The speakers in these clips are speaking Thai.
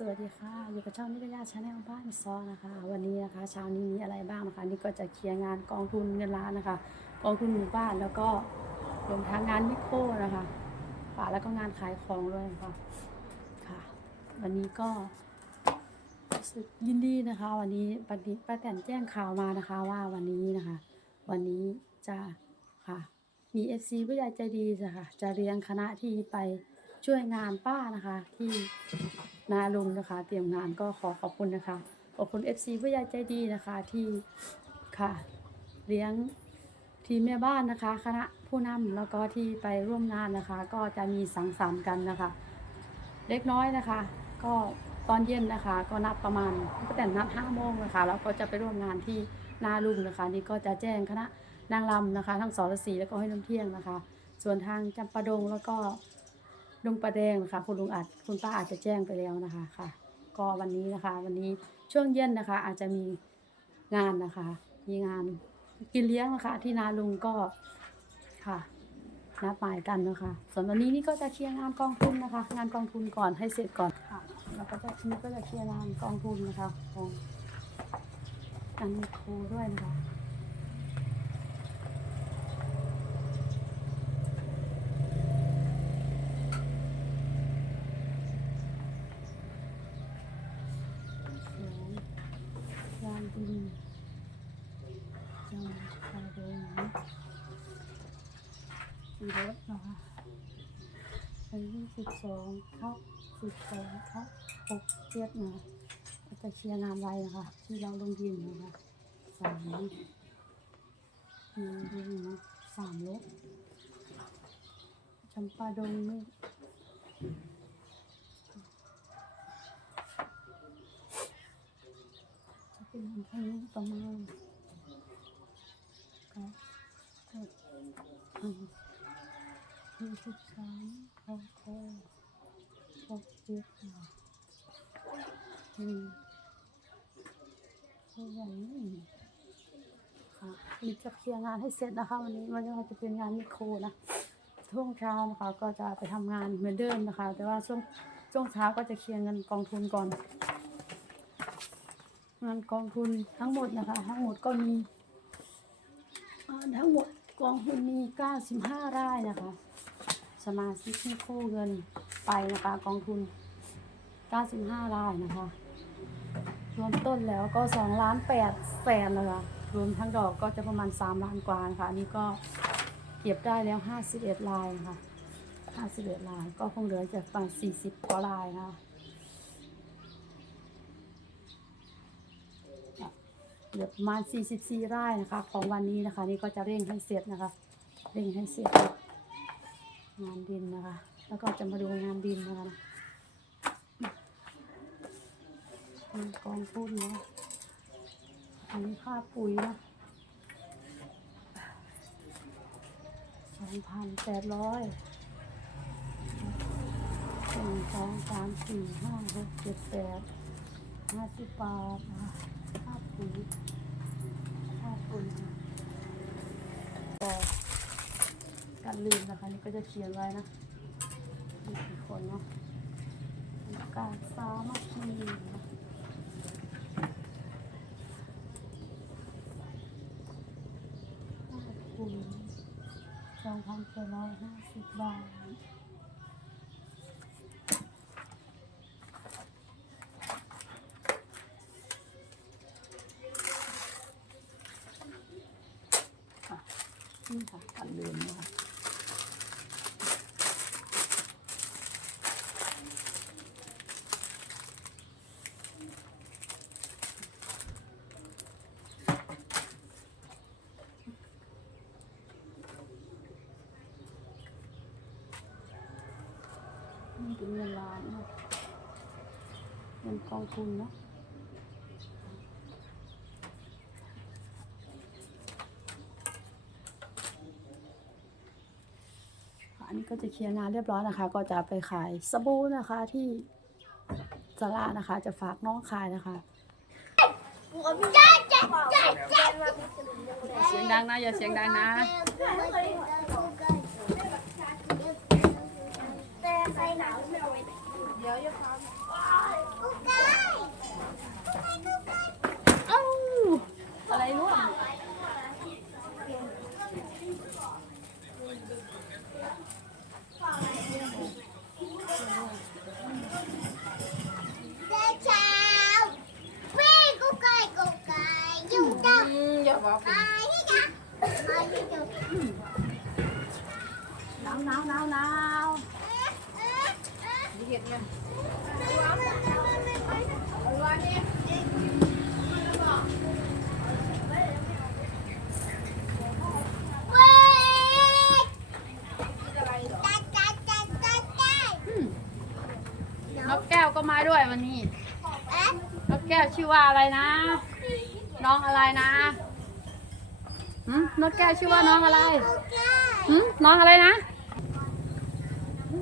สวัสดีค่ะ อยู่กับช่องนิตยาชาแนลบ้านซอนะคะ วันนี้นะคะเช้านี้มีอะไรบ้างนะคะ นี่ก็จะเคลียร์งานกองทุนเงินล้านนะคะ กองทุนหมู่บ้านแล้วก็รวมทั้งงานมิโครนะคะค่ะแล้วก็งานขายของด้วยนะคะค่ะ วันนี้ก็รู้สึกยินดีนะคะ วันนี้ป้าดิป้าแตนแจ้งข่าวมานะคะว่าวันนี้นะคะ วันนี้จะค่ะมีเอฟซีผู้ใหญ่ใจดีจ้ะค่ะจะเรียงคณะที่ไปช่วยงานป้านะคะที่ นาลุงนะคะ เตรียมงานก็ขอขอบคุณนะคะ ขอบคุณเอฟซีผู้ใหญ่ใจดีนะคะที่ค่ะ เลี้ยงทีมแม่บ้านนะคะ คณะผู้นำแล้วก็ที่ไปร่วมงานนะคะ ก็จะมีสังสรรค์กันนะคะ เล็กน้อยนะคะ ก็ตอนเย็นนะคะ ก็นัดประมาณก็แต่นัดห้าโมงนะคะแล้วก็จะไปร่วมงานที่นาลุงนะคะ นี่ก็จะแจ้งคณะนางรำนะคะ ทั้งสรศรีแล้วก็ให้น้ำเที่ยงนะคะ ส่วนทางจำปาดงแล้วก็ ลุงประแดงนะคะ คุณลุงอาจคุณป้าอาจจะแจ้งไปแล้วนะคะค่ะ ก็วันนี้นะคะ วันนี้ช่วงเย็นนะคะ อาจจะมีงานนะคะ มีงานกินเลี้ยงนะคะ ที่นาลุงก็ค่ะนัดหมายกันนะคะ ส่วนวันนี้นี่ก็จะเคลียร์งานกองทุนนะคะ งานกองทุนก่อนให้เสร็จก่อนค่ะแล้วก็จะนี่ก็จะเคลียร์งานกองทุนนะคะของอันครูด้วยนะคะ เสียงยานดินจังคาโดงสี รถนะคะเป็นยี่สิบสองทับสิบสองทับหกเจ็ดนะคะจะเคียร์งานไว้นะคะ ที่เราลงดินนะคะสามดินดินนะสามรถจำปาดงนี่จะเป็นแค่นี้ประมาณก็ก็อืมยี่ สิบสามหกหกหกเจ็ดค่ะอืมตัวอย่นี้ค่ะมีจะเคลียร์งานให้เสร็จนะคะวันนี้วันนี้จะเป็นงานมิโครนะช่วงเช้านะคะก็จะไปทำงานเหมือนเดิมนะคะ แต่ว่าช่วงช่วงเช้าก็จะเคลียร์เงินกองทุนก่อน งานกองทุนทั้งหมดนะคะ ทั้งหมดก็มีทั้งหมดกองทุนมี95รายนะคะ สมาชิกที่กู้เงินไปนะคะกองทุน 95 รายนะคะ รวมต้นแล้วก็2ล้าน8แสนนะคะรวมทั้งดอกก็จะประมาณ 3 ล้านกว่านะคะอันนี้ก็เก็บได้แล้ว 51รายนะคะ51ราย ก็คงเหลือจากประมาณ 40 กว่ารายนะคะเหลือประมาณ 44 ไร่นะคะ ของวันนี้นะคะ นี่ก็จะเร่งให้เสร็จนะคะ เร่งให้เสร็จ งานดินนะคะ แล้วก็จะมาดูงานดินนะคะงานกองทุนนะอันนี้ค่าปุ๋ยนะสองพันแปดร้อยหนึ่งสองสามสี่ห้าหกเจ็ดแปดห้าสิบบาทค่าปุ๋ยค่าปุ๋ยนะ การลืมนะคะนี่ก็จะเขียนไว้นะมีกี่คนเนาะการซ้อมัคคีนะค่าปุ๋ยสองพันแปดร้อยห้าสิบบาท ค่ะนี่ค่ะกันลืมนะคะนี่เป็นเงินล้านนะเงิน กองทุนเนาะอันนี้ก็จะเคลียร์งานเรียบร้อยนะคะ ก็จะไปขายสบู่นะคะที่สระนะคะ จะฝากน้องขายนะคะเสียงดังนะอย่าเสียงดังนะแต่ใครหนาวไม่เอาไว้ไหนเดี๋ยวจะ อะไรลูกอย่าบอกหนาวหนาวหนาวหนาวเห็นยัง กแก้วก็มาด้วยวันนี้ นกแก้วชื่อว่าอะไรนะ น้องอะไรนะหืมนกแก้วชื่อว่าน้องอะไรหืมน้องอะไรนะห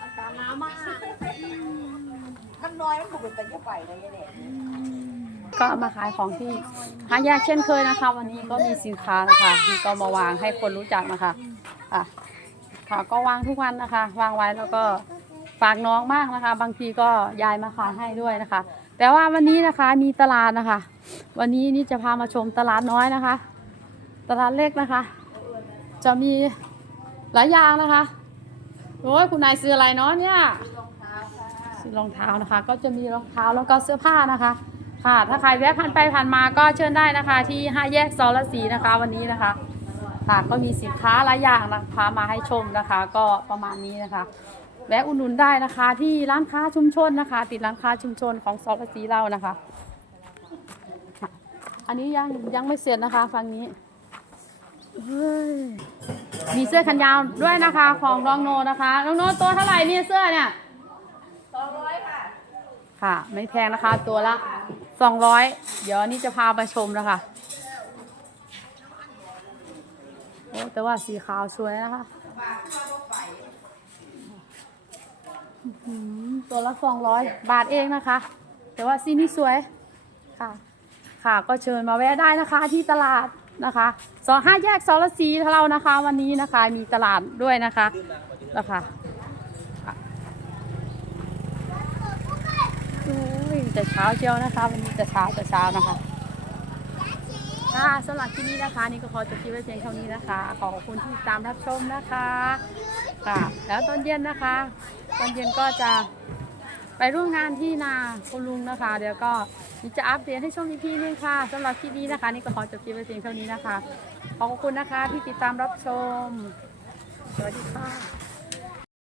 อากาศหนาวมากมันน้อยมันถูกเป็นจะไปเลยเนี่ยก็มาขายของที่หายากเช่นเคยนะคะ วันนี้ก็มีสินค้านะคะที่ก็มาวางให้คนรู้จักนะคะอะค่ะก็วางทุกวันนะคะ วางไว้แล้วก็ฝากน้องมากนะคะ บางทีก็ยายมาขายให้ด้วยนะคะ แต่ว่าวันนี้นะคะมีตลาดนะคะ วันนี้นี่จะพามาชมตลาดน้อยนะคะ ตลาดเล็กนะคะ จะมีหลายอย่างนะคะ โอ้ยคุณนายซื้ออะไรเนาะเนี่ยซื้อรองเท้านะคะ ก็จะมีรองเท้าแล้วก็เสื้อผ้านะคะ ค่ะ ถ้าใครแวะผ่านไปผ่านมาก็เชิญได้นะคะ ที่ห้าแยกซอละสีนะคะ วันนี้นะคะค่ะก็มีสินค้าหลายอย่างนะคะมาให้ชมนะคะ ก็ประมาณนี้นะคะ แวะอุดหนุนได้นะคะ ที่ร้านค้าชุมชนนะคะ ติดร้านค้าชุมชนของซอละสีเรานะคะค่ะอันนี้ยังยังไม่เสร็จนะคะ ฝั่งนี้เฮ้ย มีเสื้อแขนยาวด้วยนะคะ ของน้องโนนะคะน้องโนตัวเท่าไหร่เนี่ยเสื้อเนี่ยสองร้อยค่ะ ค่ะ ไม่แพงนะคะตัวละสองร้อยเดี๋ยวนี่จะพาไปชมนะคะโอ้แต่ว่าสีขาวสวยนะคะอื้อหือตัวละสองร้อยบาทเองนะคะ แต่ว่าสีนี้สวยค่ะ ค่ะก็เชิญมาแวะได้นะคะที่ตลาด นะคะสองห้าแยกสรสีเรานะคะ วันนี้นะคะมีตลาดด้วยนะคะนะคะโอ้ยจะเช้าเชียวนะคะ วันนี้จะเช้าจะเช้านะคะค่ะสำหรับที่นี้นะคะนี่ก็ขอจบคลิปไว้เพียงเท่านี้นะคะ ขอขอบคุณที่ติดตามรับชมนะคะค่ะแล้วตอนเย็นนะคะ ตอนเย็นก็จะ ไปร่วมงานที่นาคุณลุงนะคะ เดี๋ยวก็จะอัปเดตให้ชมอีกทีนึงค่ะสำหรับคลิปนี้นะคะ นี่ก็ขอจบคลิปไว้เพียงเท่านี้นะคะ ขอบคุณนะคะที่ติดตามรับชมสวัสดีค่ะ